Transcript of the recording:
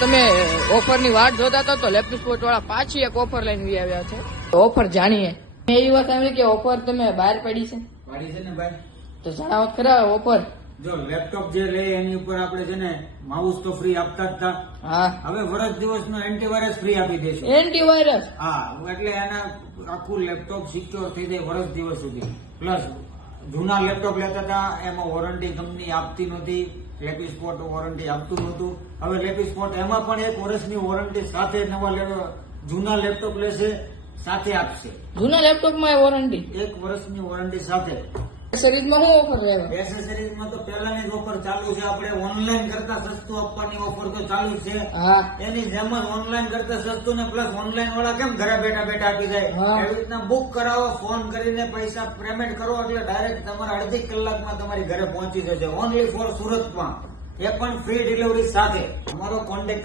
તમે ઓફર ની વાટ જોતા હતા તો લેપટોપ સ્પોર્ટ વાળા પાછી એક ઓફર લઈને આવ્યા છે. ઓફર જાણીએ. એવી વાત સાંભળી કે ઓફર તમે બહાર પડી છે ને ભાઈ, તો જણાવો ખરા ઓફર. જો લેપટોપ જે લે એની ઉપર આપણે છે ને માઉસ તો ફ્રી આપતા જ હતા. હા, હવે વર્ષ દિવસનો એન્ટીવાયરસ ફ્રી આપી દેશું. એન્ટીવાયરસ. હા, એટલે એના આખું લેપટોપ સિક્યોર થઈ જાય વર્ષ દિવસ સુધી. પ્લસ જૂના લેપટોપ લેતા હતા એમાં વોરંટી કંપની આપતી નહોતી, લેપી સ્પોર્ટ વોરંટી આપતું નહોતું. હવે લેપી સ્પોર્ટ એમાં પણ એક વર્ષની વોરંટી સાથે જૂના લેપટોપ લેશે સાથે આપશે. જૂના લેપટોપ માં વોરંટી એક વર્ષની વોરંટી સાથે. એસેસરીઝમાં શું ઓફર રહેવા? એસેસરીઝમાં તો પહેલાની જ ઓફર ચાલુ છે. આપણે ઓનલાઈન કરતા સસ્તું આપવાની ઓફર તો ચાલુ છે. હા, એની જેમ જ ઓનલાઈન કરતા સસ્તું ને પ્લસ ઓનલાઈન વાળા કેમ ઘરે બેઠા બેઠા આપી જાય, હા. એવી રીતના બુક કરાવો, ફોન કરીને પૈસા પેમેન્ટ કરો એટલે ડાયરેક્ટ તમારા અડધી કલાકમાં તમારી ઘરે પહોંચી જશે. ઓનલી ફોર સુરતમાં, એ પણ ફ્રી ડિલિવરી સાથે. અમારો કોન્ટેક્ટ